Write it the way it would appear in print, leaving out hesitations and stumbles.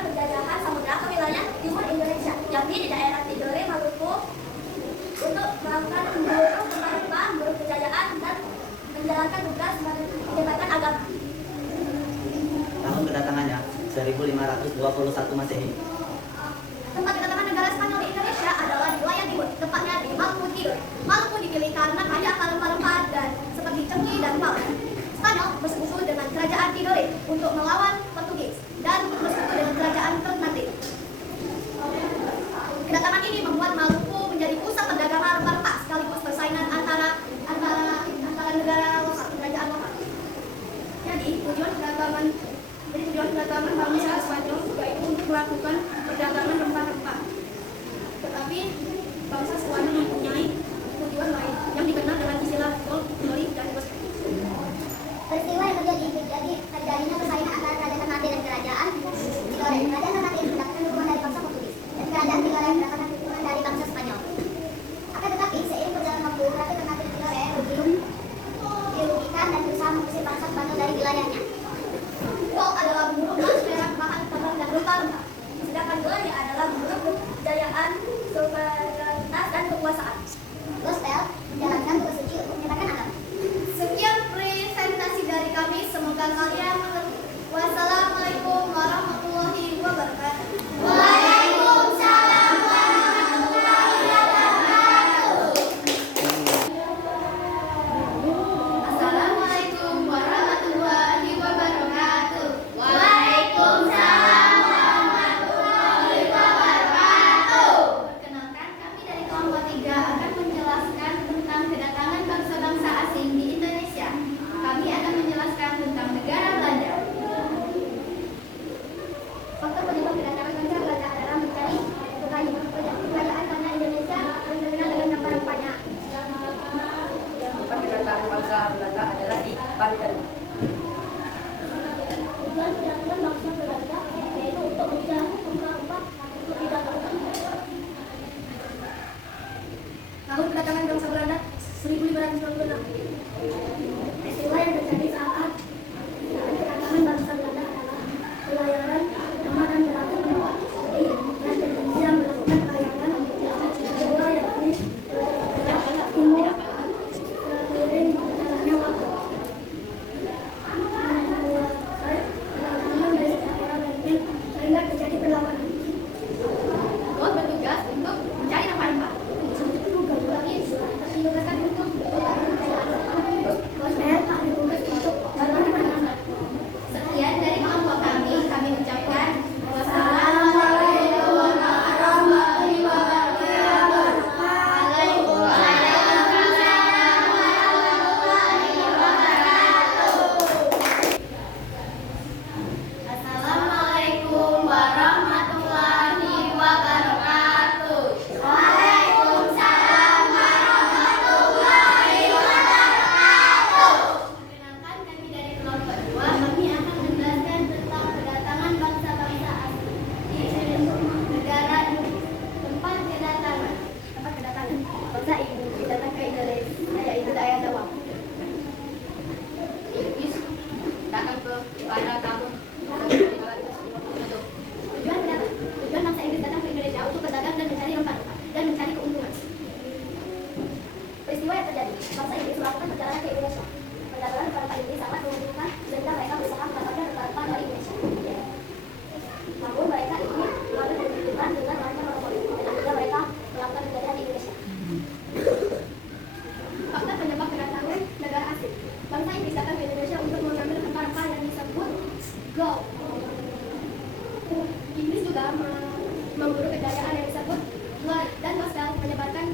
melakukan penjajahan samudra ke wilayah timur Indonesia, yakni di daerah Tidore, Maluku, untuk melakukan memburu kejayaan dan menjalankan tugas menyebarkan agama. Tahun kedatangannya 1521 Masehi. Tempat kedatangan negara Spanyol di Indonesia adalah di wilayah timur, tepatnya di Maluku Tidore. Maluku dipilih karena kaya akan rempah-rempah dan seperti cengkeh dan pala. Spanyol bersekutu dengan kerajaan Tidore untuk melawan Portugis dan bersekutu dengan kerajaan Ternate. Kedatangan ini membuat Maluku menjadi pusat perdagangan rempah-rempah sekaligus persaingan antara negara lokal, kerajaan lokal. Jadi tujuan kedatangan bangsa Spanyol yaitu untuk melakukan perdagangan rempah-rempah. Tetapi bangsa Spanyol mempunyai tujuan lain yang dikenal dengan istilah gold, glory, dan gospel. Peristiwa yang terjadinya persaingan antara kerajaan Ternate dan kerajaan Tidore. Kerajaan Ternate mendapatkan dukungan dari bangsa Portugis dan kerajaan Tidore mendapatkan dukungan dari bangsa Spanyol. Akan tetapi seiring berjalan waktu, kerajaan Ternate dan Tidore belum dirugikan dan berusaha mengusir bangsa Spanyol dari wilayahnya. Gold adalah buruh emas, perak, bahan tambang dan rempah-rempah. Sedangkan glory adalah buruh kejayaan, suverenitas dan kekuasaan. Gospel menjalankan tugas suci untuk menyebarkan agama. Sekian presentasi dari kami, semoga kalian mengerti. Wassalamualaikum warahmatullahi wabarakatuh. Waalaikumsalam warahmatullahi wabarakatuh. Assalamualaikum warahmatullahi wabarakatuh. Waalaikumsalam warahmatullahi wabarakatuh. Perkenalkan, kami dari kelompok 3 akan menjelaskan tentang kedatangan bangsa-bangsa asing di Indonesia. Kami akan menjelaskan tentang negara Belanda. Faktor penyebab kedatangan bangsa Belanda adalah mencari kekayaan karena Indonesia terkenal dengan rempah-rempahnya. Tempat kedatangan bangsa Belanda adalah di Banten. Tujuan kedatangan bangsa Belanda yaitu untuk menjaga rempah-rempah untuk didapatkan. Tahun kedatangan bangsa Belanda 1596. Peristiwa yang terjadi saat kedatangan bangsa Belanda adalah pelayaran nama dan berlaku penuh dan yang melakukan pelayaran kedua yakni timur keliling jalannya waktu. Kedatangan dari daerah lainnya sehingga terjadi perlawanan. God bertugas untuk mencari rempah-rempah. Ditugaskan untuk sekian dari kelompok kami ucapkan wassalamualaikum warahmatullahi wabarakatuh. Waalaikumsalam warahmatullahi wabarakatuh. Assalamualaikum warahmatullahi wabarakatuh. Waalaikumsalam warahmatullahi wabarakatuh. Perkenalkan, kami dari kelompok 2, kami akan menjelaskan tentang kedatangan bangsa-bangsa asing di negara tempat kedatangan. Bangsa Inggris datang ke Indonesia yaitu daerah Jawa. Inggris datang pada tahun 1550. Tujuan bangsa Inggris datang ke Indonesia untuk berdagang dan mencari rempah-rempah dan mencari keuntungan. Peristiwa yang terjadi, bangsa Inggris melakukan perjalanan ke Indonesia. Perdagangan rempah-rempah ini sangat menguntungkan sehingga mereka berusaha mendapatkan rempah-rempah dari Indonesia. Namun mereka ini mengalami keuntungan dengan melakukan monopoli dan akhirnya mereka melakukan penjajahan di Indonesia. Faktor penyebab kedatangan negara asing. Bangsa Inggris datang ke Indonesia untuk mengambil rempah-rempah yang disebut gold. Inggris juga memburu kejayaan yang disebut glory dan gospel menyebarkan